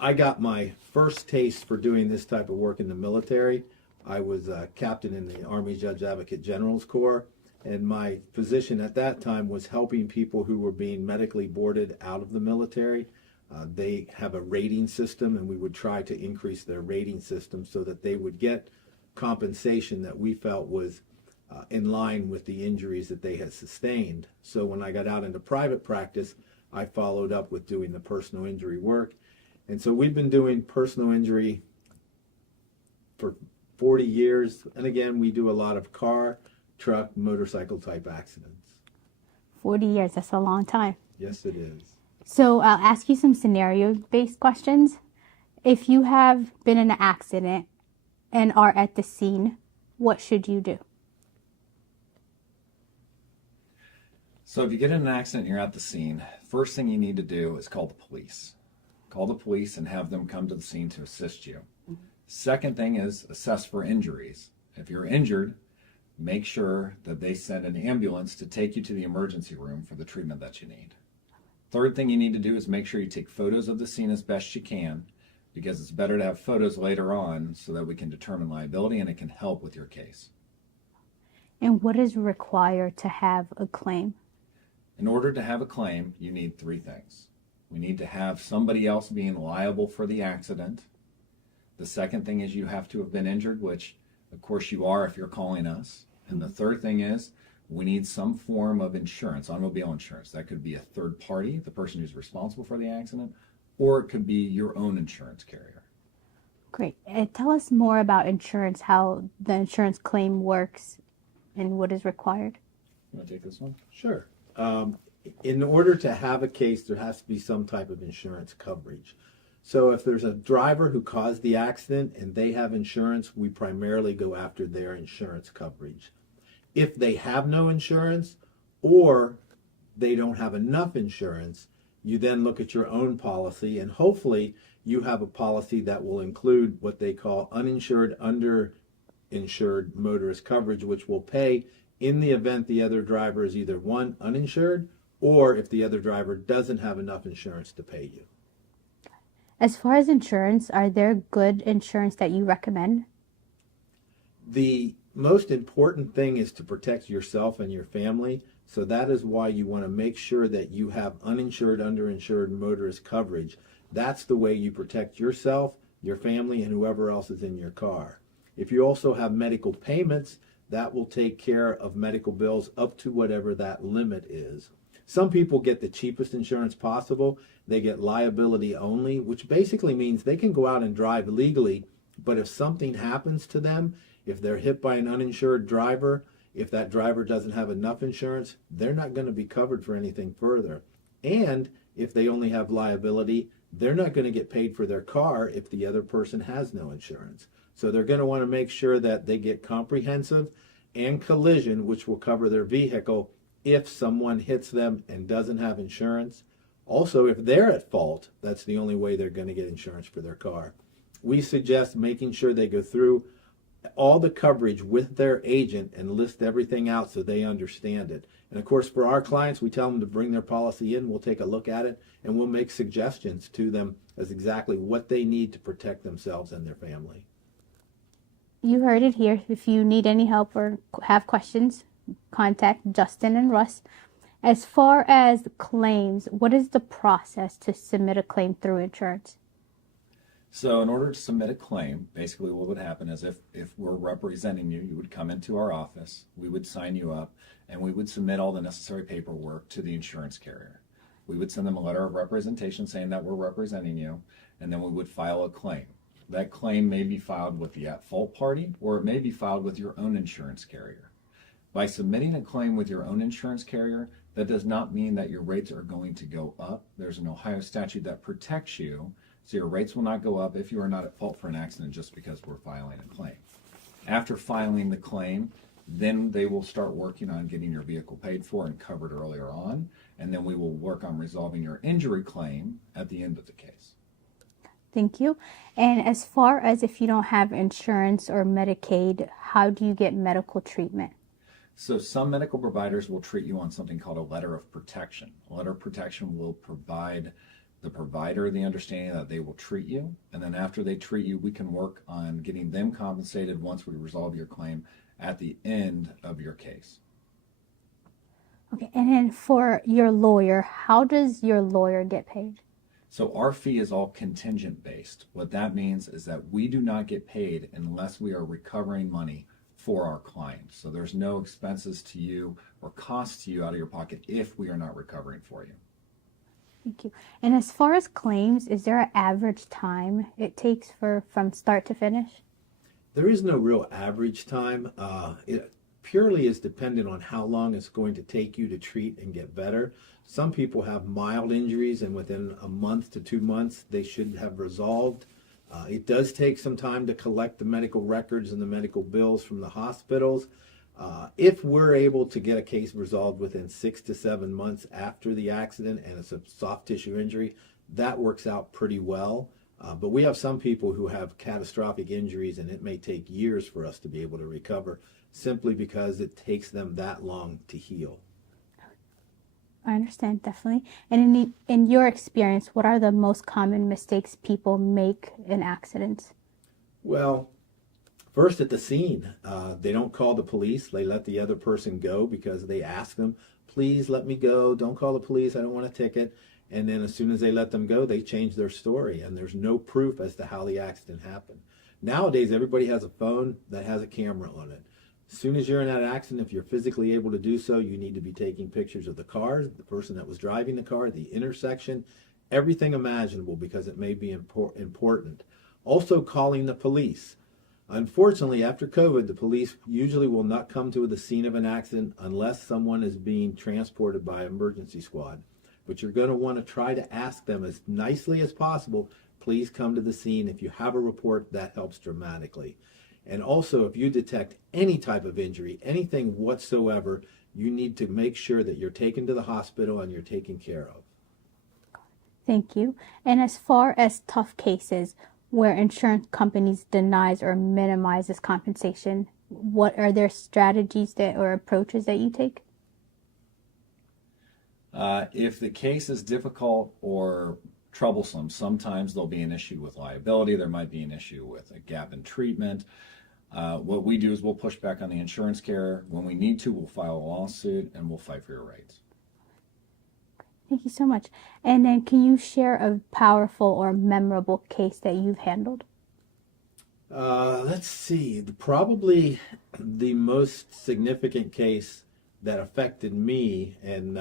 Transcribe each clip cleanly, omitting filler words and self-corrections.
I got my first taste for doing this type of work in the military. I was a captain in the Army Judge Advocate General's Corps, and my position at that time was helping people who were being medically boarded out of the military. They have a rating system, and we would try to increase their rating system so that they would get compensation that we felt was in line with the injuries that they had sustained. So when I got out into private practice, I followed up with doing the personal injury work. And so we've been doing personal injury for 40 years. And again, we do a lot of car, truck, motorcycle type accidents. 40 years, that's a long time. Yes, it is. So I'll ask you some scenario-based questions. If you have been in an accident and are at the scene, what should you do? So if you get in an accident and you're at the scene, first thing you need to do is call the police. Call the police and have them come to the scene to assist you. Second thing is assess for injuries. If you're injured, make sure that they send an ambulance to take you to the emergency room for the treatment that you need. Third thing you need to do is make sure you take photos of the scene as best you can, because it's better to have photos later on so that we can determine liability and it can help with your case. And what is required to have a claim? In order to have a claim, you need three things. We need to have somebody else being liable for the accident. The second thing is you have to have been injured, which of course you are if you're calling us. And the third thing is we need some form of insurance, automobile insurance. That could be a third party, the person who's responsible for the accident, or it could be your own insurance carrier. Great. Tell us more about insurance, how the insurance claim works and what is required. You want to take this one? Sure. In order to have a case, there has to be some type of insurance coverage. So if there's a driver who caused the accident and they have insurance, we primarily go after their insurance coverage. If they have no insurance or they don't have enough insurance, you then look at your own policy, and hopefully you have a policy that will include what they call uninsured, underinsured motorist coverage, which will pay in the event the other driver is either one, uninsured, or if the other driver doesn't have enough insurance to pay you. As far as insurance, are there good insurance that you recommend? The most important thing is to protect yourself and your family. So that is why you want to make sure that you have uninsured, underinsured motorist coverage. That's the way you protect yourself, your family, and whoever else is in your car. If you also have medical payments, that will take care of medical bills up to whatever that limit is. Some people get the cheapest insurance possible. They get liability only, which basically means they can go out and drive legally, but if something happens to them, if they're hit by an uninsured driver, if that driver doesn't have enough insurance, they're not going to be covered for anything further. And if they only have liability, they're not going to get paid for their car if the other person has no insurance. So they're going to want to make sure that they get comprehensive and collision, which will cover their vehicle if someone hits them and doesn't have insurance. Also, if they're at fault, that's the only way they're going to get insurance for their car. We suggest making sure they go through all the coverage with their agent and list everything out so they understand it. And of course, for our clients, we tell them to bring their policy in. We'll take a look at it and we'll make suggestions to them as exactly what they need to protect themselves and their family. You heard it here. If you need any help or have questions, contact Justin and Russ. As far as claims, what is the process to submit a claim through insurance? So in order to submit a claim, basically what would happen is if we're representing you, you would come into our office, we would sign you up, and we would submit all the necessary paperwork to the insurance carrier. We would send them a letter of representation saying that we're representing you, and then we would file a claim. That claim may be filed with the at-fault party, or it may be filed with your own insurance carrier. By submitting a claim with your own insurance carrier, that does not mean that your rates are going to go up. There's an Ohio statute that protects you, so your rates will not go up if you are not at fault for an accident just because we're filing a claim. After filing the claim, then they will start working on getting your vehicle paid for and covered earlier on, and then we will work on resolving your injury claim at the end of the case. Thank you. And as far as if you don't have insurance or Medicaid, how do you get medical treatment? So some medical providers will treat you on something called a letter of protection. A letter of protection will provide the provider the understanding that they will treat you. And then after they treat you, we can work on getting them compensated once we resolve your claim at the end of your case. Okay, and then for your lawyer, how does your lawyer get paid? So our fee is all contingent based. What that means is that we do not get paid unless we are recovering money for our client. So there's no expenses to you or costs to you out of your pocket if we are not recovering for you. Thank you. And as far as claims, is there an average time it takes from start to finish? There is no real average time. It purely is dependent on how long it's going to take you to treat and get better. Some people have mild injuries, and within a month to 2 months, they should have resolved. It does take some time to collect the medical records and the medical bills from the hospitals. If we're able to get a case resolved within 6 to 7 months after the accident and it's a soft tissue injury, that works out pretty well. But we have some people who have catastrophic injuries, and it may take years for us to be able to recover simply because it takes them that long to heal. I understand, definitely. And in your experience, what are the most common mistakes people make in accidents? Well, first at the scene, they don't call the police. They let the other person go because they ask them, please let me go. Don't call the police. I don't want a ticket. And then as soon as they let them go, they change their story, and there's no proof as to how the accident happened. Nowadays, everybody has a phone that has a camera on it. As soon as you're in that accident, if you're physically able to do so, you need to be taking pictures of the car, the person that was driving the car, the intersection, everything imaginable, because it may be important. Also, calling the police. Unfortunately, after COVID, the police usually will not come to the scene of an accident unless someone is being transported by emergency squad. But you're going to want to try to ask them as nicely as possible, please come to the scene. If you have a report, that helps dramatically. And also, if you detect any type of injury, anything whatsoever, you need to make sure that you're taken to the hospital and you're taken care of. Thank you. And as far as tough cases where insurance companies denies or minimizes compensation, what are there strategies or approaches that you take? If the case is difficult or troublesome, sometimes there'll be an issue with liability. There might be an issue with a gap in treatment. What we do is we'll push back on the insurance carrier. When we need to, we'll file a lawsuit and we'll fight for your rights. Thank you so much. And then can you share a powerful or memorable case that you've handled? Let's see. Probably the most significant case that affected me, and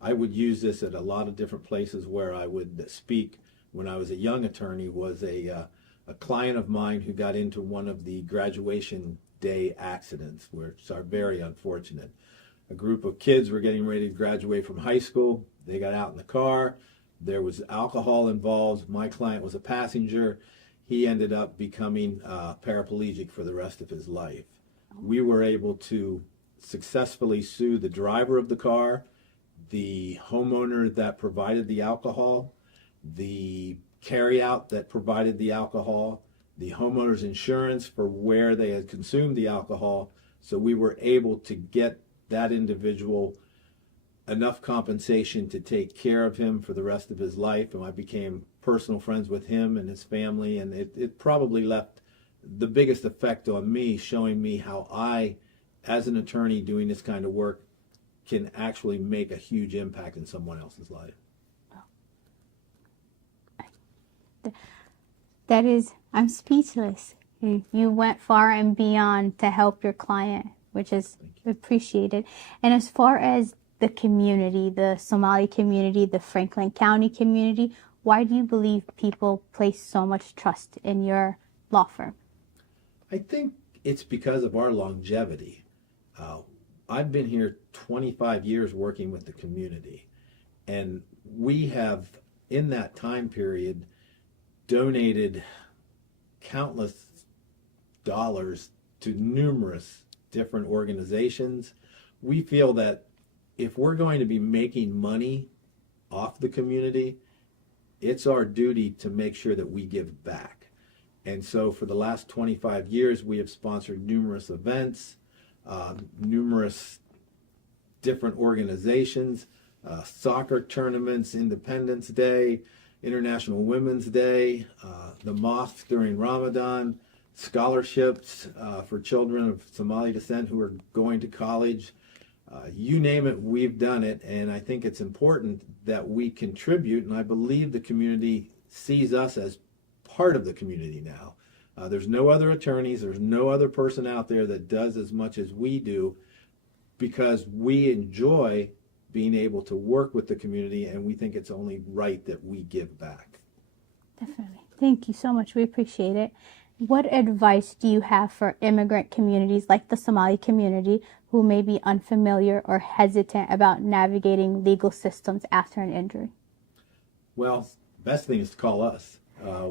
I would use this at a lot of different places where I would speak when I was a young attorney, was a client of mine who got into one of the graduation day accidents, which are very unfortunate. A group of kids were getting ready to graduate from high school. They got out in the car. There was alcohol involved. My client was a passenger. He ended up becoming paraplegic for the rest of his life. We were able to successfully sue the driver of the car, the homeowner that provided the alcohol, the carryout that provided the alcohol, the homeowner's insurance for where they had consumed the alcohol. So we were able to get that individual enough compensation to take care of him for the rest of his life. And I became personal friends with him and his family. And it probably left the biggest effect on me, showing me how I, as an attorney doing this kind of work, can actually make a huge impact in someone else's life. That is, I'm speechless. You went far and beyond to help your client, which is appreciated. And as far as the community, the Somali community, the Franklin County community, why do you believe people place so much trust in your law firm? I think it's because of our longevity. I've been here 25 years working with the community, and we have, in that time period, donated countless dollars to numerous different organizations. We feel that if we're going to be making money off the community, it's our duty to make sure that we give back. And so for the last 25 years, we have sponsored numerous events, numerous different organizations, soccer tournaments, Independence Day, International Women's Day, the mosque during Ramadan, scholarships for children of Somali descent who are going to college. You name it, we've done it, and I think it's important that we contribute, and I believe the community sees us as part of the community now. There's no other attorneys, there's no other person out there that does as much as we do, because we enjoy being able to work with the community, and we think it's only right that we give back. Definitely. Thank you so much. We appreciate it. What advice do you have for immigrant communities like the Somali community who may be unfamiliar or hesitant about navigating legal systems after an injury? Well, best thing is to call us.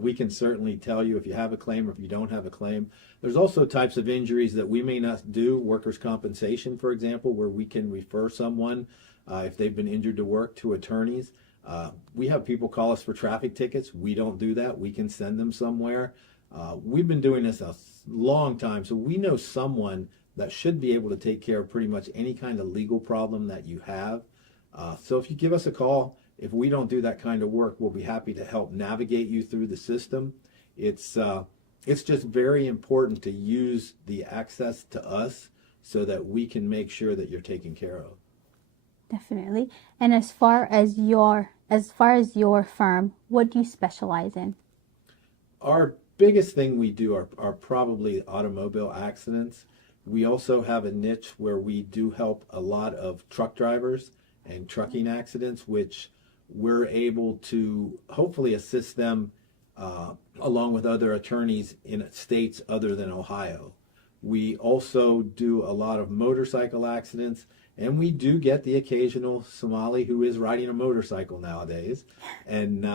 We can certainly tell you if you have a claim or if you don't have a claim. There's also types of injuries that we may not do, workers' compensation, for example, where we can refer someone if they've been injured to work to attorneys. We have people call us for traffic tickets. We don't do that. We can send them somewhere. We've been doing this a long time, so we know someone that should be able to take care of pretty much any kind of legal problem that you have. So if you give us a call, if we don't do that kind of work, we'll be happy to help navigate you through the system. It's just very important to use the access to us so that we can make sure that you're taken care of. Definitely. And as far as your firm, what do you specialize in? Our biggest thing we do are probably automobile accidents. We also have a niche where we do help a lot of truck drivers and trucking accidents, which we're able to hopefully assist them along with other attorneys in states other than Ohio. We also do a lot of motorcycle accidents, and we do get the occasional Somali who is riding a motorcycle nowadays, and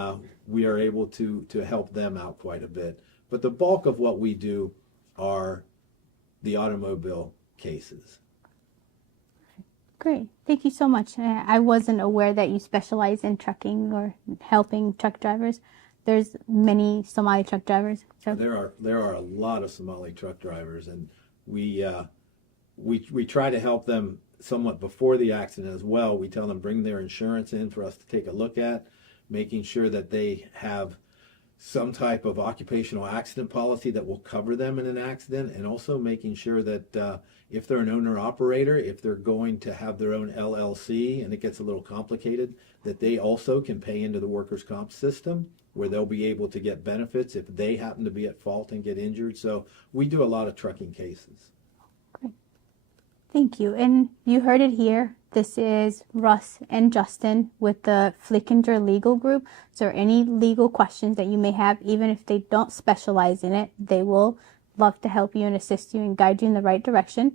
we are able to help them out quite a bit. But the bulk of what we do are the automobile cases. Great. Thank you so much. I wasn't aware that you specialize in trucking or helping truck drivers. There's many Somali truck drivers. So there are a lot of Somali truck drivers, and we try to help them somewhat before the accident as well. We tell them bring their insurance in for us to take a look at, making sure that they have some type of occupational accident policy that will cover them in an accident, and also making sure that if they're an owner-operator, if they're going to have their own LLC and it gets a little complicated, that they also can pay into the workers' comp system where they'll be able to get benefits if they happen to be at fault and get injured. So we do a lot of trucking cases. Great. Thank you. And you heard it here. This is Russ and Justin with the Flickinger Legal Group. So any legal questions that you may have, even if they don't specialize in it, they will love to help you and assist you and guide you in the right direction.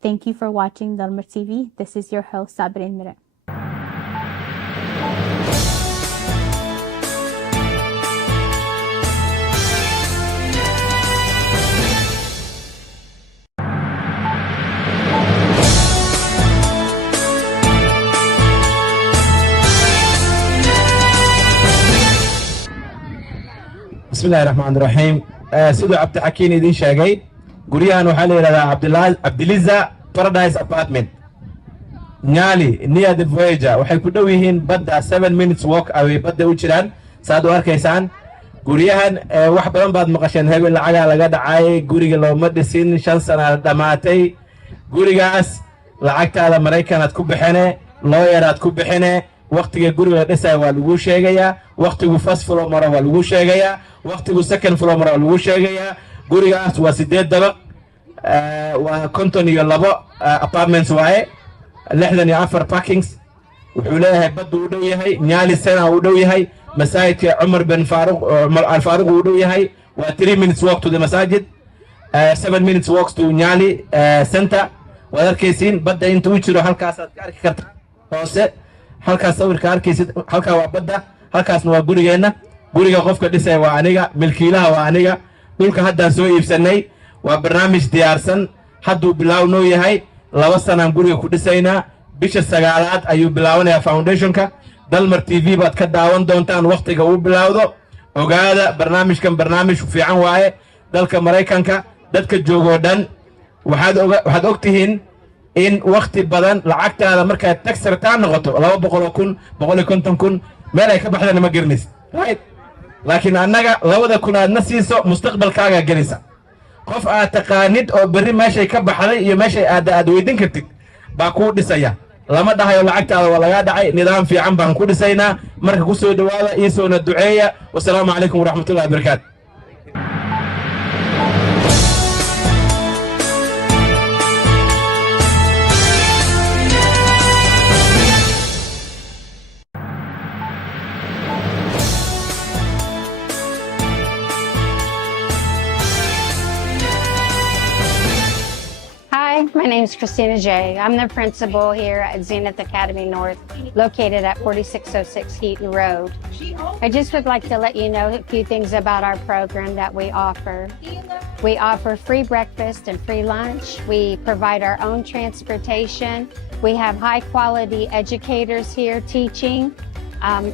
Thank you for watching Dalmar TV. This is your host, Sabrine Mire. بسم الله الرحمن الرحيم سيدو عبد الحكيم إذن شاقي قريان وحالي لدى عبدالعزة بارادايس أبارتمنت نيالي نيا دي فويجا وحي كدويهين بدأ 7 minutes walk away بدأ وشران سادو أركيسان قريان وحبران بعد مقاشن هاقو اللي عقا لقاد عاي قريق اللو مدسين 5 سنة دماتي قريقاس لعقتا على مريكان هتكب حيني لوير هتكب حيني وقتiga guriga dhisay waa lagu sheegayaa waqtigu first floor mara waa lagu sheegayaa waqtigu second floor mara waa lagu sheegayaa gurigaas waa 8 dabaq waa 52 apartments waaye 64 parkings wuxuu leeyahay bad u dhow yahay Nyali Sena u dhow yahay masaajidka Umar bin Faruq Al Faruq u dhow yahay waa 3 minutes walk to the masajid 7 minutes walks to Nyali center wadarkaysiin badda inta u jiro halkaas aad ka arki kartaa hoose halkaas sawirka arkaysid halka waa badda halkaasna waa gurigeena guriga qofka dhisay waa aniga milkiilaha waa aniga dhulka hadda soo iibsanay waa barnaamij diyaarsan hadduu bilaawno yahay 2 sanaan guriga ku dhisaynaa bisha 9aad ayuu bilaawanayaa foundationka Dalmar TV baad ka daawan doontaan waqtiga uu bilaawdo ogaada barnaamijkan barnaamij fiican waaye dalka Mareykanka dadka joogo dhan waxaad ogtihiin in waqti badan lacagtaada marka tax return noqoto 200,000 150,000 meel ay ka baxdana ma garanaysid right laakiin annaga 2000 aadna siiso mustaqbalkaaga gelisa qof aad taqaanid oo berri meeshay ka baxday iyo meeshay aad weydin kartid baa kuu dhisaya lama dhahayo lacagtaada waa lagaa dhacay nidaam fiican baan ku dhisaynaa marka ku soo dhawaada ii soona duceeya wasalaamu calaykum waraxmatullahi wabarakaatu Hi, my name is Christina J. I'm the principal here at Zenith Academy North, located at 4606 Heaton Road. I just would like to let you know a few things about our program that we offer. We offer free breakfast and free lunch. We provide our own transportation. We have high quality educators here teaching.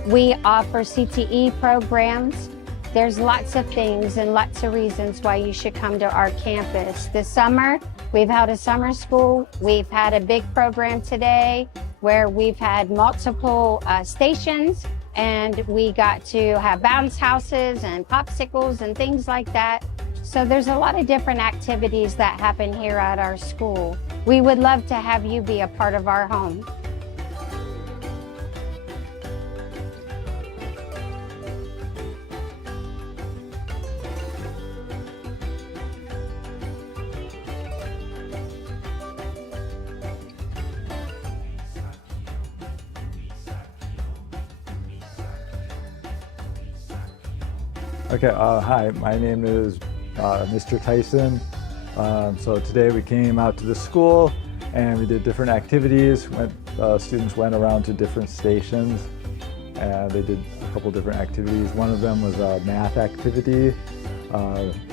We offer CTE programs. There's lots of things and lots of reasons why you should come to our campus. This summer, we've held a summer school. We've had a big program today where we've had multiple stations, and we got to have bounce houses and popsicles and things like that. So there's a lot of different activities that happen here at our school. We would love to have you be a part of our home. Okay, hi, my name is Mr. Tyson. So today we came out to the school and we did different activities. Students went around to different stations and they did a couple different activities. One of them was a math activity.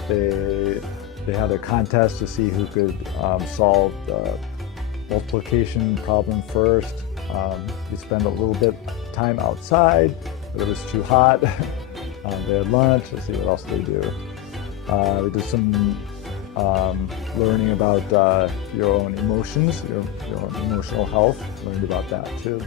They had a contest to see who could solve the multiplication problem first. We spent a little bit of time outside, but it was too hot. They had lunch. Let's see what else they do. We did some learning about your own emotions, your own emotional health. Learned about that too.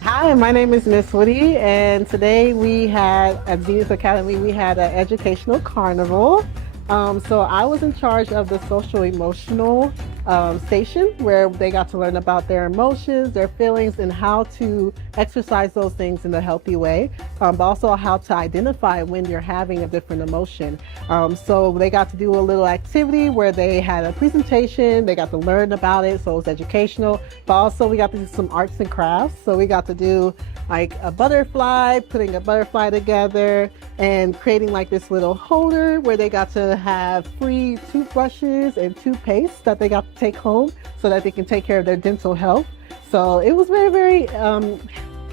Hi, my name is Miss Woody, and today we had at Zenith Academy we had an educational carnival. So I was in charge of the social emotional station where they got to learn about their emotions, their feelings, and how to exercise those things in a healthy way, but also how to identify when you're having a different emotion. So they got to do a little activity where they had a presentation, they got to learn about it, so it was educational, but also we got to do some arts and crafts. So we got to do like a butterfly, putting a butterfly together and creating like this little holder where they got to have free toothbrushes and toothpaste that they got to take home so that they can take care of their dental health. So it was very, very,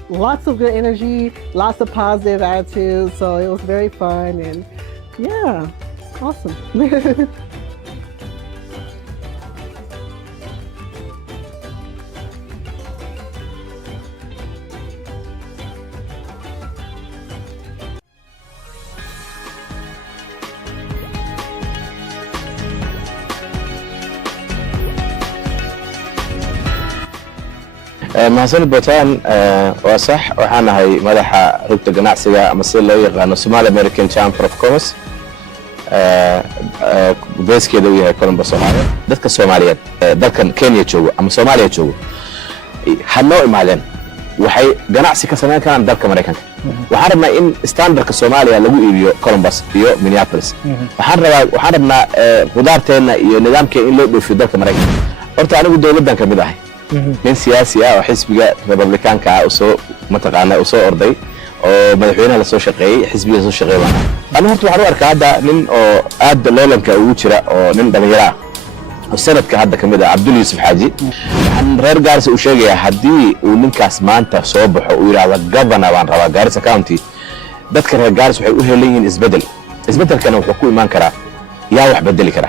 lots of good energy, lots of positive attitude. So it was very fun and yeah, awesome. mahadsan botaan waa sax waxaan ahay madaxa rugta ganacsiga ama si loo yaqaano Somali American Chamber of Commerce beeskeedu yahay Columbus Ohio dadka Soomaaliyeed dalkan Kenya joogo ama Soomaaliya joogo hanoo imaadeen waxay ganacsi ka sameyn karaan dalka Mareykanka waxaan rabnaa in standardka Soomaaliya lagu iibiyo Columbus iyo Minneapolis waxaan rabnaa qudaarteena iyo nidaamkeena in loo dhoofiyo dalka Mareykanka horta anigu dawladdan ka mid ahay nin siyaasi ah oo xisbiga Republicanka ah soo mataqaana soo orday oo madaxweynaha la soo shaqeeyay xisbiga soo shaqeeyay ana horta waxaan u arkaa hadda nin oo aad loolanka ugu jira oo nin dhalinyaro oo sanadka hadda kamid ah Abdul Yusuf Xaaji waxaan reer Gaarisa u sheegayaa haddii uu ninkaas maanta soo baxo uu yiraahdo governor baan rabaa Gaarisa County dadka reer Gaarisa waxay u helayeen isbeddelkana wuxuu ku imaan karaa yaa wax bedeli kara